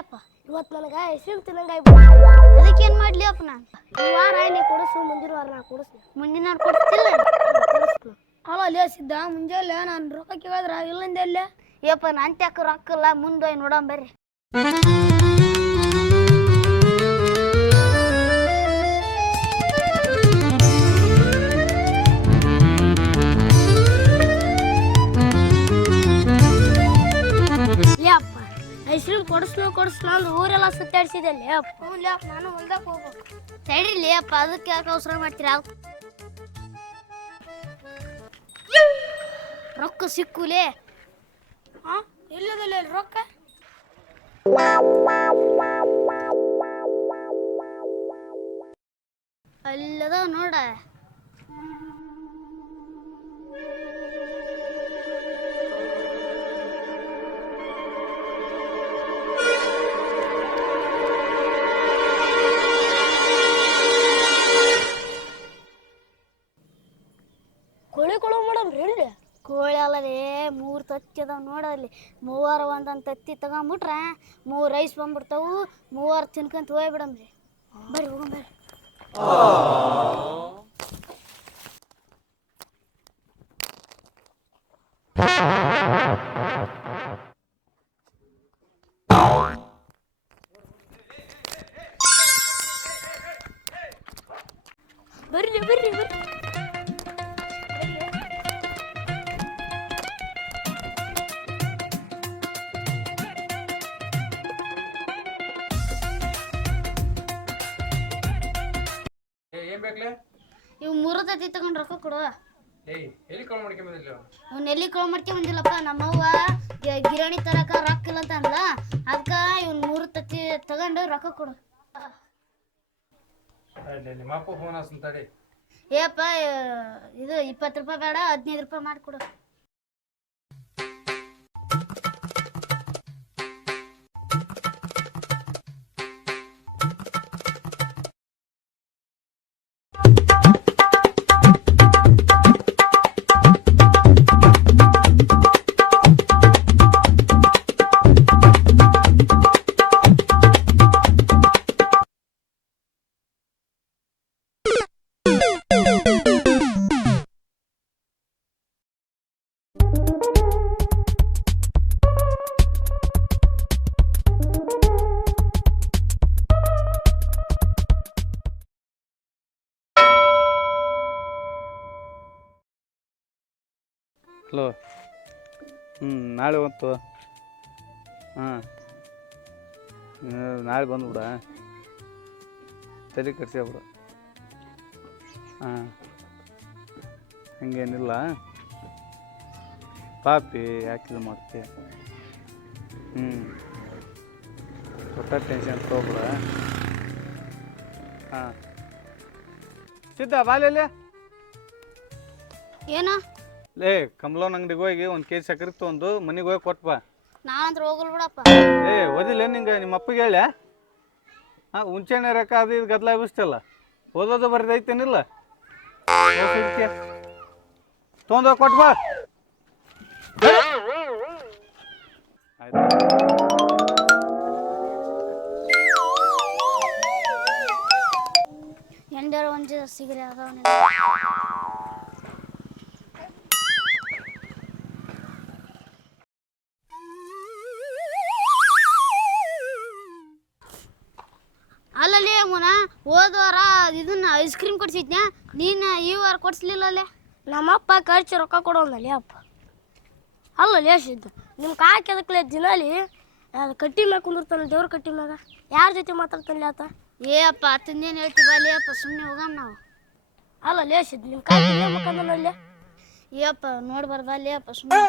ಅಪ್ಪ. ಇವತ್ತು ನನಗೆ ಐಸ್ಕ್ರೀಮ್ ತಿನ್ನಂಗ ಅದಕ್ಕೇನು ಮಾಡಲಿ ಅಪ್ಪ ನಾನು? ಈ ವಾರ ನೀ ಕೊಡಿಸು, ಮುಂದಿನ ವಾರ ನಾ ಕೊಡಿಸ್ತೀನಿ. ಮುಂದಿನ ವಾರ ಕೊಡ್ತಿಲ್ಲ. ಅಲ್ಲ ಲೇಸಿದ್ದ ಮುಂಜಾನೆ ನಾನು ರೊಕ್ಕ ಕೇಳಿದ್ರ ಇಲ್ಲಂದೆ ಅಲ್ಲೇ. ಯಪ್ಪ ನಾನು ತ್ಯಾಕ ರೊಕ್ಕಲ್ಲ, ಮುಂದೆ ನೋಡೋಣ ಬರ್ರಿ. ಅಪ್ಪ ಐಸ್ಕ್ರೀಮ್ ಕೊಡಿಸ್ಲು ಅಂದ್ರೆ ಊರೆಲ್ಲ ಸುತ್ತಾಡ್ಸಿದಲ್ಲಿ ಅಪ್ಪ. ಹ್ಞೂ ಅಪ್ಪ, ನಾನು ಹೊಲ್ದಕ್ಕೆ ಹೋಗ್ಬೇಕು. ತಡೀಲಿ ಅಪ್ಪ, ಅದಕ್ಕೆ ಯಾಕೆ ಅವಸರ ಮಾಡ್ತೀರಾ? ರೊಕ್ಕ ಸಿಕ್ಕುಲೇ. ಹಾಂ ಇಲ್ಲದಲ್ಲ ರೊಕ್ಕ ಅಲ್ಲದ ನೋಡ. ಕೋಳಿ ಕೊಡೋ ಮೇಡಮ್ ಹೇಳಿ. ಕೋಳಿ ಅಲ್ಲದೆ 3 ತತ್ತಿ ಅದಾವ ನೋಡಲ್ಲಿ. 3 ಒಂದೊಂದು ತತ್ತಿ ತಗೊಂಬಿಟ್ರೆ 3 ರೈಸ್ ಬಂದ್ಬಿಡ್ತಾವು. 3 ತಿನ್ಕೊಂತ ಹೋಗ್ಬಿಡಮ್ರಿ. ಬರ್ರಿ ಹೋಗಂ ಬರ್ರಿ. ಬರ್ರಿ ಬರ್ರಿ ಬರ್ರಿ. ಏನ್ ಬೇಕ್ಲೆ? ಇವು 3 ತತ್ತಿ ತಗೊಂಡು ರೊಕ್ಕ ಕೊಡುವ. ಎಲ್ಲಿ ಕಾಲ್ ಮಾಡ್ಕೊಂಬಂದಿಲ್ಲ? ಅವ್ನು ಎಲ್ಲಿ ಕಳು ಮಾಡ್ಕೊಂಬಂದಿಲ್ಲಪ್ಪ. ನಮ್ಮವ್ವ ಗಿರಣಿ ತರಕ ರೊಕ್ಕ ಇಲ್ಲ ಅಂತ ಅಂದ್ಲ. ಅದಕ್ಕೆ ಇವ್ನು 3 ತತ್ತಿ ತಗೊಂಡು ರೊಕ್ಕ ಕೊಡು. ನಿಮ್ಮ ಅಪ್ಪ ಫೋನ್ ಹಚ್ಚು ತಡಿ. ಏಪ್ಪ ಇದು 20 ರೂಪಾಯಿ ಬೇಡ, 15 ರೂಪಾಯಿ ಮಾಡಿಕೊಡು. ಹಲೋ. ನಾಳೆ ಹೊತ್ತು ಹಾಂ ನಾಳೆ ಬಂದುಬಿಡ. ತಲೆ ಕೆಡ್ಸ್ಕೊಬಿಡು. ಹಾಂ ಹಂಗೇನಿಲ್ಲ ಪಾಪಿ, ಯಾಕೆ ಇದು ಮಾಡ್ತಿ? ಒಟ್ಟ ಟೆನ್ಷನ್ ತೊಗೊಬಿಡ. ಹಾಂ ಸಿದ್ಧ ಬಾಲೆಲ್ಲ ಏನು? ಲೇ ಕಮಲೋನ್ ಅಂಗಡಿಗೆ ಹೋಗಿ 1 ಕೆಜಿ ಸಕ್ಕರೆ ತೊಗೊಂಡು ಮನೆಗೆ ಹೋಗಿ ಕೊಟ್ಬಾ. ನಾನಂತ್ರ ಹೋಗಲ್ ಬಿಡಪ್ಪ. ಓದಿಲ್ಲ ನಿಂಗೆ ನಿಮ್ಮ ಅಪ್ಪಗೆ ಹೇಳ? ಹಾಂ ಹುಂಚೆಣ್ಣೆ ರೊಕ್ಕ ಅದು ಇದು ಗದ್ದಲ ಎಬ್ಬಿಸ್ತಲ್ಲ, ಓದೋದು ಬರೆದೈತೇನಿಲ್ಲ? ತೊಗೊಂಡೋಗಿ ಕೊಟ್ಬಾ. ಆಯ್ತು. ಎಂಡರ ಒಂದು ಸಿಗರೆ ಅದಾವನೆ. ಅಲ್ಲಲ್ಲಿ ಮುನ ಹೋದ ವಾರ ಇದನ್ನ ಐಸ್ ಕ್ರೀಮ್ ಕೊಡ್ಸಿದ್ನ, ನೀನು ಈ ವಾರ ಕೊಡ್ಸ್ಲಿಲ್ಲ ಅಲ್ಲೇ. ನಮ್ಮಪ್ಪ ಖರ್ಚು ರೊಕ್ಕ ಕೊಡೋನಲ್ಲಿ ಅಪ್ಪ. ಅಲ್ಲ ಲೇಸಿದ್ದು ನಿಮ್ಮ ಕಾಕಿ ಅದಕ್ಕೆ ದಿನಾಲಿ ಅದು ಕಟ್ಟಿ ಮ್ಯಾಗ ಕುಂದಿರ್ತಾನೆ, ದೇವ್ರ ಕಟ್ಟಿ ಮ್ಯಾಗ. ಯಾರ ಜೊತೆ ಮಾತಾಡ್ತಾನೆ ಆತ? ಏ ಅಪ್ಪ ಅತ್ತಂದೇನು ಹೇಳ್ತೀವಿ ಅಲ್ಲಿ ಅಪ್ಪ, ಸುಮ್ಮನೆ ಹೋಗಮ್ಮ ನಾವು. ಅಲ್ಲ ಲೇಸಿದ್ದು ನಿಮ್ಮ ಕಾಕಿ ಮಕ್ಕಂದಲ್ಲಿ. ಏ ಅಪ್ಪ ನೋಡ್ಬಾರ್ದ ಅಲ್ಲಿ ಅಪ್ಪ, ಸುಮ್ಮನೆ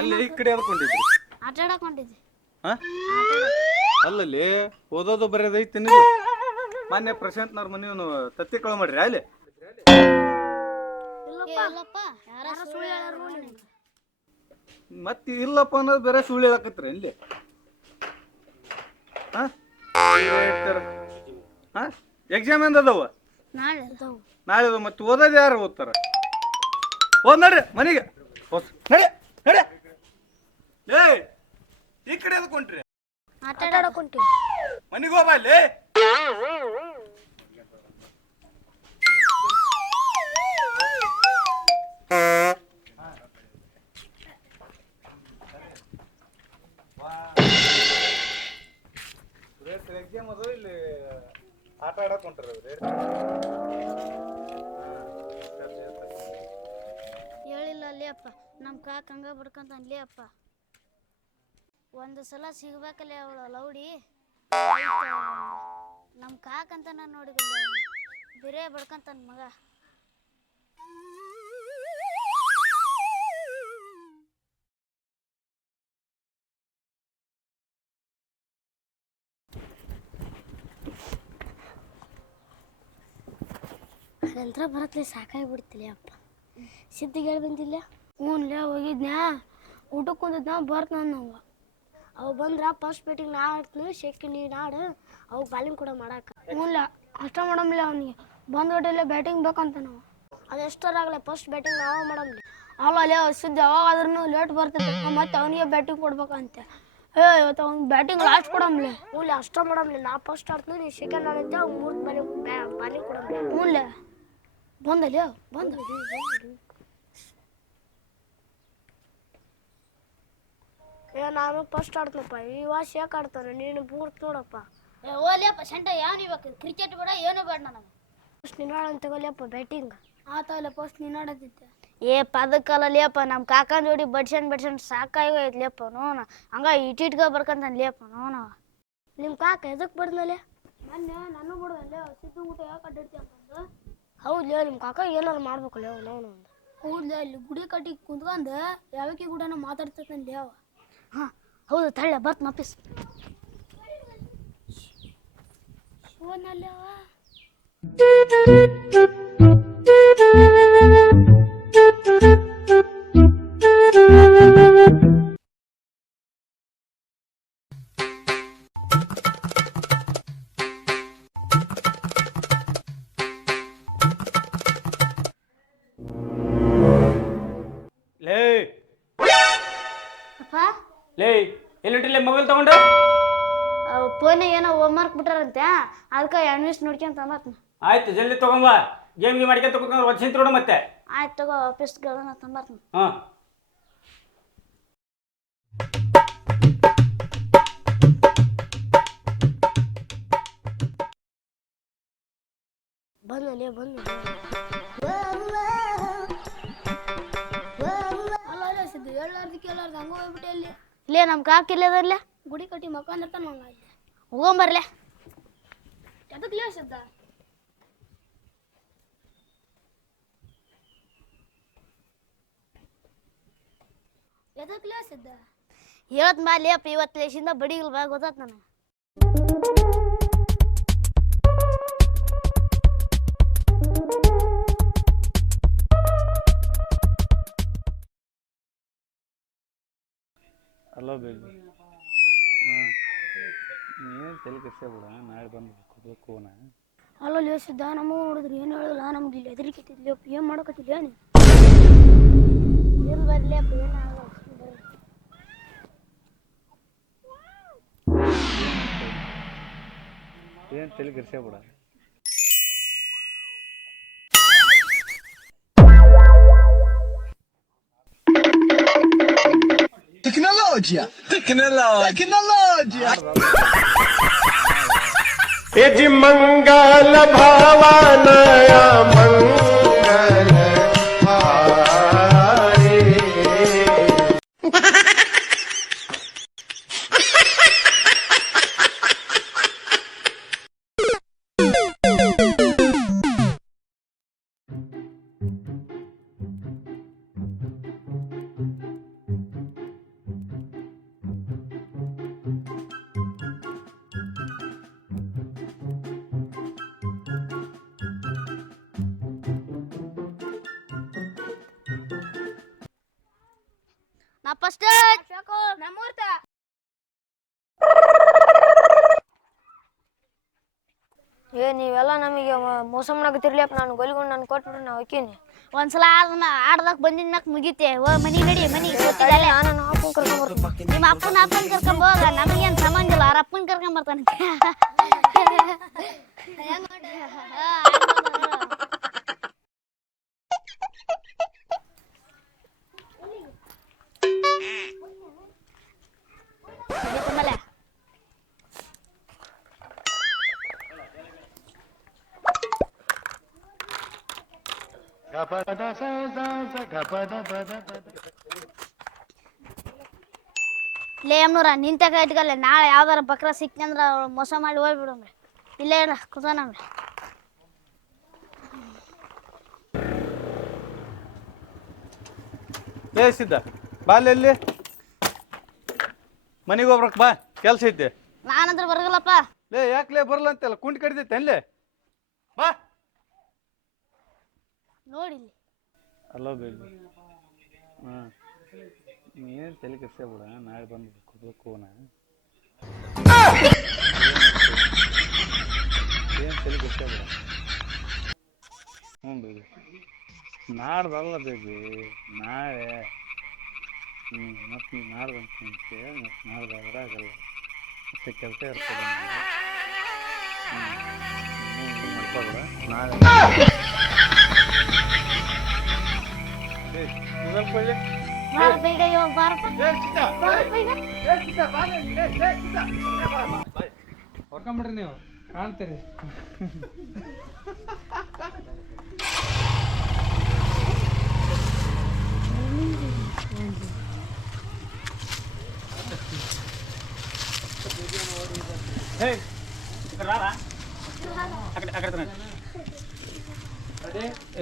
ಅಲ್ಲಿ ಈ ಕಡೆ ಅದ್ಕೊಂಡಿದ್ರಿ ಆಟ ಆಡಕ್ ಹೊಂಟಿದ್ವಿ. ಹಾಂ ಅಲ್ಲಲ್ಲಿ ಓದೋದು ಬರೆದೈತಿ. ಮಾನ್ಯ ಪ್ರಶಾಂತ್ನವ್ರ ಮನೆಯವನು ತತ್ತಿ ಕಳು ಮಾಡ್ರಿ ಅಲ್ಲಿ. ಮತ್ತೆ ಇಲ್ಲಪ್ಪ ಅನ್ನೋದು ಬೇರೆ ಸುಳ್ಳು ಹೇಳಕತ್ರಿ ಇಲ್ಲಿ. ಹಾಂ ಎಕ್ಸಾಮ್ ಎಂದದವ? ನಾಳೆ ನಾಳೆ ಮತ್ತೆ ಓದೋದು ಯಾರು ಓದ್ತಾರ? ಹೋದ್ ನಡ್ರಿ ಮನೆಗೆ ನಡೆ ನಡೆ. ಏಯ್ ಈ ಕಡೆ ಎದಕೊಂಡ್ರಿ? ಆಟ ಆಡಕ್ ಹೊಂಟಿವಿ. ಮನೆಗೆ ಹೋಗ್ಬಾ ಅಲ್ಲಿ. ಎಕ್ಸಾಮ್ ಅದು ಇಲ್ಲಿ ಆಟ ಆಡಕ್ ಹೊಂಟ್ರಿ. ಹೇಳಿಲ್ಲ ಅಲ್ಲೇ ಅಪ್ಪ, ನಮ್ಮ ಕಾಕ ಹಂಗ ಬಡ್ಕಂತಾನ್ಲೇ ಅಪ್ಪ. ಒಂದು ಸಲ ಸಿಗ್ಬೇಕಲ್ಲೇ ಅವಳು ಲೌಡಿ. ನಮ್ಮ ಕಾಕಂತ ನಾನು ನೋಡಿದಿಲ್ಲ, ಬೇರೆ ಬಡ್ಕಂತಾನ ಮಗ. ನಂತರ ಬರತ್ಲೆ ಸಾಕಾಗಿಬಿಡ್ತಿಲ್ಲ ಅಪ್ಪ. ಸಿದ್ಧಿಗೆ ಹೇಳಿ ಬಂದಿಲ್ಲ. ಹ್ಞೂನ್ಲೇ ಹೋಗಿದ್ನ್ಯಾ, ಊಟಕ್ಕೆ ಕುಂದಿದ್ನ ಬರ್ತಾನ ನಾವು. ಅವು ಬಂದ್ರೆ ಫಸ್ಟ್ ಬ್ಯಾಟಿಂಗ್ ನಾ ಆಡ್ತೀನಿ, ಸೆಕೆಂಡ್ ನೀನು ಆಡು, ಅವಾಗ ಬಾಲಿಂಗ್ ಕೂಡ ಮಾಡಕ್ಕೆ. ಹ್ಞೂನ್ಲ ಅಷ್ಟ ಮಾಡಮ್ಲೆ ಅವನಿಗೆ ಬಂದು ಗಟ್ಟಲೆ ಬ್ಯಾಟಿಂಗ್ ಬೇಕಂತ ನಾವು. ಅದು ಎಷ್ಟರಾಗಲಿ ಫಸ್ಟ್ ಬ್ಯಾಟಿಂಗ್ ನಾವು ಮಾಡಮ್ಲಿ. ಅಲ್ಲ ಅಲ್ಲೇ ಸಿದ್ಧ ಯಾವಾಗಾದ್ರೂ ಲೇಟ್ ಬರ್ತೈತೆ, ಮತ್ತೆ ಅವನಿಗೆ ಬ್ಯಾಟಿಂಗ್ ಕೊಡ್ಬೇಕಂತೆ. ಇವತ್ತು ಅವ್ನು ಬ್ಯಾಟಿಂಗ್ ಲಾಸ್ಟ್ ಕೊಡಮ್ಲೆ. ಹ್ಞೂಲೆ ಅಷ್ಟ ಮಾಡಮ್ಲಿ. ನಾ ಫಸ್ಟ್ ಆಡ್ತೀನಿ, ನೀನು ಸೆಕೆಂಡ್ ಆಡಿದ್ದೆ, ಅವ್ನು ಮೂರು ಬಾಲಿಂಗ್ ಕೊಡಮ್ಲೆ. ಹ್ಞೂಲೆ ಬಂದಲ್ಲಿ ಬಂದು ನಾನು ಫಸ್ಟ್ ಆಡ್ತನಪ್ಪ, ಇವ ಶೇಕ್ ಆಡ್ತಾನೆ, ನೀನು ಪೂರ್ತಿ ನೋಡಪ್ಪ. ಓಲಿಯಪ್ಪ ಸೆಂಟ ಯಾವ ಇವಾಗ ಕ್ರಿಕೆಟ್ ಬೇಡ ಏನೂ ಬೇಡ ನನಗೆ. ಫಸ್ಟ್ ನೀನು ಆಡೋಣ ತಗೊಲಿಯಪ್ಪ ಬ್ಯಾಟಿಂಗ್. ಆತಲ್ಲ ಫಸ್ಟ್ ನೀನು ಆಡತ್ತಿದ್ದೆ. ಏ ಪದಕ್ಕಲ್ಲಪ್ಪ, ನಮ್ಮ ಕಾಕನ ಜೋಡಿ ಬಡ್ಸಂಡ್ ಸಾಕಾಗೋಯ್ತಲೇಪ್ಪ ನೋನ. ಹಂಗ ಇಟ್ಟಿಟ್ಗ ಬರ್ಕಂತಾನಲೇಪ್ಪ ನೋನ. ನಿಮ್ಮ ಕಾಕ ಎದಕ್ಕೆ ಬಡ್ದಲೆ? ಮೊನ್ನೆ ನಾನು ಬಿಡ್ದಲ್ಲೇ ಸಿದ್ದು ಊಟ ಯಾಕೆ ಅಡ್ಡಾಡ್ತಿ ಅಂತಂದು. ಹೌದ್ಲೇ ನಿಮ್ಮ ಕಾಕ ಏನಾರು ಮಾಡ್ಬೇಕಲ್ಲ ಅವನು ಒಂದು. ಹೌದ್ಲೇ ಅಲ್ಲಿ ಗುಡಿ ಕಟ್ಟಿ ಕುಂತ್ಕೊಂಡು ಯಾವಕ್ಕೆ ಕೂಡ ಮಾತಾಡ್ತಿರ್ತಾನೆ ಅವ. ಹಾಂ ಹೌದು ತಳ್ಳೆ ಬರ್ತ ಮಪ್ಪಿಸ್ ಶಿವನಲ್ಲಿ ಅವ. ಲೇ ಅಪ್ಪ ಲೇ ಎಲ್ಲಿಟ್ಟಿಲ್ಲ ಮೊಬೈಲ್ ತಗೊಂಡು? ಫೋನ್ ಏನೋ ಹೋಮ್ವರ್ಕ್ ಬಿಟ್ಟಾರಂತೆ, ಅದಕ್ಕೆ ಅನ್ವಿಸ್ ನೋಡ್ಕೊಂತ ಮತ್. ಆಯ್ತು ಜಲ್ದಿ ತಗೊಂಬ. ಗೇಮ್ಗೆ ಮಾಡ್ಕೊಂತ ಕೂತ್ಕೊಂಡು ವರ್ಷ ನಿಂತ್ಕೊಡು ಮತ್ತೆ. ಆಯ್ತು ತಗೋ ಆಫೀಸ್ಗಳನ್ನ ತಂಬರ್ತೀನಿ. ಹಾಂ ಬಂದಲ್ಲಿ ಬಂದು ಅಲ್ಲ ಅಲ್ಲ ಸಿದ್ದು ಹೇಳಾರ್ದಕ್ಕೆ ಹೇಳಾರ್ದು ಹಂಗ ಹೋಗ್ಬಿಟ್ಟೆ ಅಲ್ಲಿ. ಇಲ್ಲೇ ನಮ್ಮ ಕಾಕ ಇಲ್ಲದಲ್ಲೇ ಗುಡಿ ಕಟ್ಟಿ ಮಕ್ಕಂದಿರ್ತಾನ ಹಂಗ ಅಲ್ಲಿ. ಹೋಗೊಂಬರ್ಲೆ. ಎದಕ್ಕೆ ಲೇ ಸಿದ್ಧ? ಎದಕ್ಕೆ ಲೇ ಸಿದ್ಧ? ಹೇಳತ್ ಮೇಲೆ ಅಪ್ಪ ಇವತ್ತು ಲೇಸಿಂದ ಬಡಿಗಿಲ್ ಬಾ ಗೊತ್ತಾತ್ ನನಗೆ. Hello baby. ಹಾಂ ನೀನು ತಲೆ ಕೆಡ್ಸೇ ಬಿಡ, ನಾಳೆ ಬಂದು ಕೊಡ್ಬೇಕು ಫೋನ. ಅಲ್ಲ ಲೇ ಸಿದ್ಧ, ನಮಗೂ ನೋಡಿದ್ರಿ ಏನು ಹೇಳಿಲ್ಲ, ನಮ್ದು ಇಲ್ಲಿ ಹೆದರಿಕೆತ್ತಿದ್ಲಿ ಅಪ್ಪ. ಏನು ಮಾಡೋಕತ್ತಿಲ್ಲ ನೀನು? ಇಲ್ಲಿ ಬರ್ಲಿ ಅಪ್ಪ ಏನಾಗಲ್ಲ. ಏನು ತಲೆ ಕೆಡ್ಸೇ ಬಿಡ. Tecnologia! यजि मंगल भावनया मंगल हारे ನಾ ಫಸ್ಟ್ ಏ ನೀವೆಲ್ಲ ನಮಗೆ ಮೋಸ ಮಾಡಕತ್ತಿರ್ಲಿಯಪ್ಪ. ನಾನು ಗೊಲಿಗೊಂಡು ನಾನು ಕೊಟ್ಬಿಟ್ರೆ ನಾವು ಹೋಕ್ಕೀನಿ. ಒಂದ್ಸಲ ಆಡ್ದಾಗ ಬಂದಿದ್ ಮ್ಯಾಕ್ ಮುಗಿತೆ. ಮನಿ ನಡಿ ಮನಿ ನಾನು ನಮ್ಮ ಅಪ್ಪನ ಕರ್ಕೊಂಡ್ಬರ್ತೀನಿ. ನಿಮ್ಮ ಅಪ್ಪನ ಕರ್ಕೊಂಬೋದ, ನಮಗೇನ್ ಸಂಬಂಧ ಇಲ್ಲ. ಅವ್ರ ಅಪ್ಪನ ಕರ್ಕೊಂಬರ್ತಾನಂತೆ. ಲೇ ಅಮ್ನೂರ ನಿಂತಾಗ ಇಟ್ಕಲ್ಲ. ನಾಳೆ ಯಾವ್ದಾರ ಬಕ್ರ ಸಿಕ್ತಂದ್ರ ಮೋಸ ಮಾಡಿ ಹೋಗ್ಬಿಡಮ್ರಿ. ಇಲ್ಲೇ ಇಲ್ಲ ಕೂತಾನಮ್ರಿ. ಲೇ ಸಿದ್ಧ ಬಾಲೆಲ್ಲಿ ಮನೆಗೆ ಹೋಗ್ರಕ್ ಬಾ, ಕೆಲ್ಸ ಐತೆ. ನಾನಂದ್ರ ಬರಗಲ್ಲಪ್ಪ. ಲೇ ಯಾಕ್ಲೇ ಬರಲ್ಲ ಅಂತೆಲ್ಲ ಕುಂಟಿ ಕಡಿದೈತೆ ಅಲ್ಲೇ ಬಾ. ನೋಡಿಲ್ಲಿ ಅಲೋ ಬೇಬಿ. ಹಾಂ ನೀನು ತಲೆ ಕೆಡ್ಸೇ ಬಿಡ, ನಾಳೆ ಬಂದು ಕೊಡ್ಬೇಕು. ಏನು ತಲೆ ಕೆಡ್ಸೇ ಬಿಡ. ಹ್ಞೂ ಬೇಬಿ, ನಾಡ್ದಲ್ಲ ಬೇಬಿ, ನಾಳೆ. ಮತ್ತು ನೀವು ನಾಡ್ದು ಅಂತ ಮತ್ತು ನಾಡ್ದಾದ್ರೆ ಆಗಲ್ಲ, ಮತ್ತೆ ಕೆಲಸ ಇರ್ತದೆ. ಮಾಡ್ಕೋಬೇಡ ನಾಳೆ. ಬೇಗ ಇವಾಗ ಬಾರಪ್ಪ. ಹೊರ್ಕೊಂಬಿಡ್ರಿ ನೀವು, ಕಾಣ್ತೀರಿ.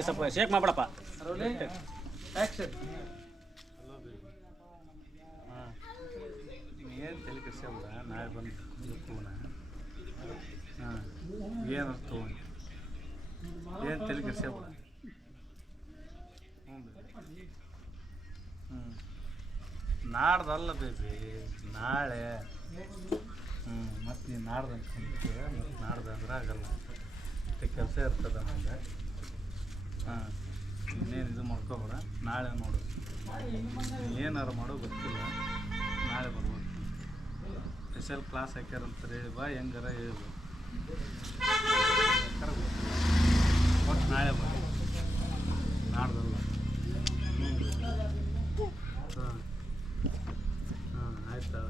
ಸ್ವಲ್ಪ ಶೇಕ್ ಮಾಡ್ಬಿಡಪ್ಪ. ಆ್ಯಕ್ಷನ್. ಏನು ತಲೆ ಕೆಡ್ಸೇ ಬಿಡ, ನಾಳೆ ಬಂದು ಕೊಡ್ಬೇಕು. ಹಾಂ ಏನು ಅರ್ಥ ಏನು ತಲೆ ಕೆಡ್ಸೇ ಬಿಡ. ನಾಡ್ದಲ್ಲ ಬೇಬಿ, ನಾಳೆ. ಮತ್ತು ನೀನು ನಾಡ್ದು ಅನ್ಕೊಂಡ್ರೆ ಮತ್ತು ನಾಡ್ದಂದ್ರೆ ಆಗಲ್ಲ, ಮತ್ತು ಕೆಲಸ ಇರ್ತದೆ ನನಗೆ. ಹಾಂ ಇನ್ನೇನು ಇದು ಮಾಡ್ಕೊಬೇಡ, ನಾಳೆ ನೋಡು. ಏನಾರು ಮಾಡೋ ಗೊತ್ತಿಲ್ಲ, ನಾಳೆ ಬರ್ಬೋದು. ಸ್ಪೆಷಲ್ ಕ್ಲಾಸ್ ಹಾಕ್ಯಾರಂತ ಹೇಳಿ ಬಾ, ಹೆಂಗಾರ ಹೇಳ್ಬೋದು. ಒಟ್ಟು ನಾಳೆ ಬಾ, ನಾಡ್ದಲ್ಲ. ಹಾಂ ಹಾಂ ಆಯ್ತಾ.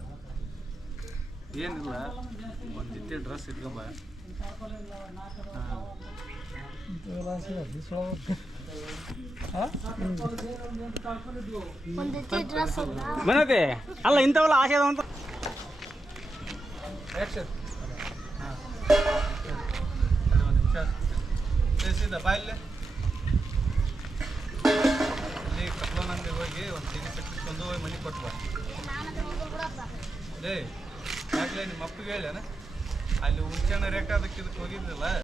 ಏನಿಲ್ಲ, ಒಂದು ಜೊತೆ ಡ್ರೆಸ್ ಇಟ್ಕೊಂಬ. ಹಾಂ ಬಂದೈತಿ ಅಲ್ಲ ಇಂಥವೆಲ್ಲ ಆಸೆ ಅದಾವ ಅಂತ. ಆ್ಯಕ್ಷನ್. ಹಾಂ ಒಂದು ನಿಮಿಷ ತಿಳಿಸಿದ್ದ ಬಾ. ಇಲ್ಲೇ ಇಲ್ಲಿ ಕಪ್ಲನ್ ಅಂಗಡಿ ಹೋಗಿ ಒಂದು ತಿಂಡಿ ಕಟ್ಟಿಸ್ಕೊಂಡು ಹೋಗಿ ಮನೆಗೆ ಕೊಟ್ಟು ಬಾ. ಲೇ ಯಾಕಲೇ ನಿಮ್ಮ ಅಪ್ಪಗೆ ಹೇಳ್ಯಾನ ಅಲ್ಲಿ ಹುಂಚೆಣ್ಣ ರೇಖಾ ಅದಕ್ಕೆ ಇದಕ್ಕೆ ಹೋಗಿದ್ದಿಲ್ಲ.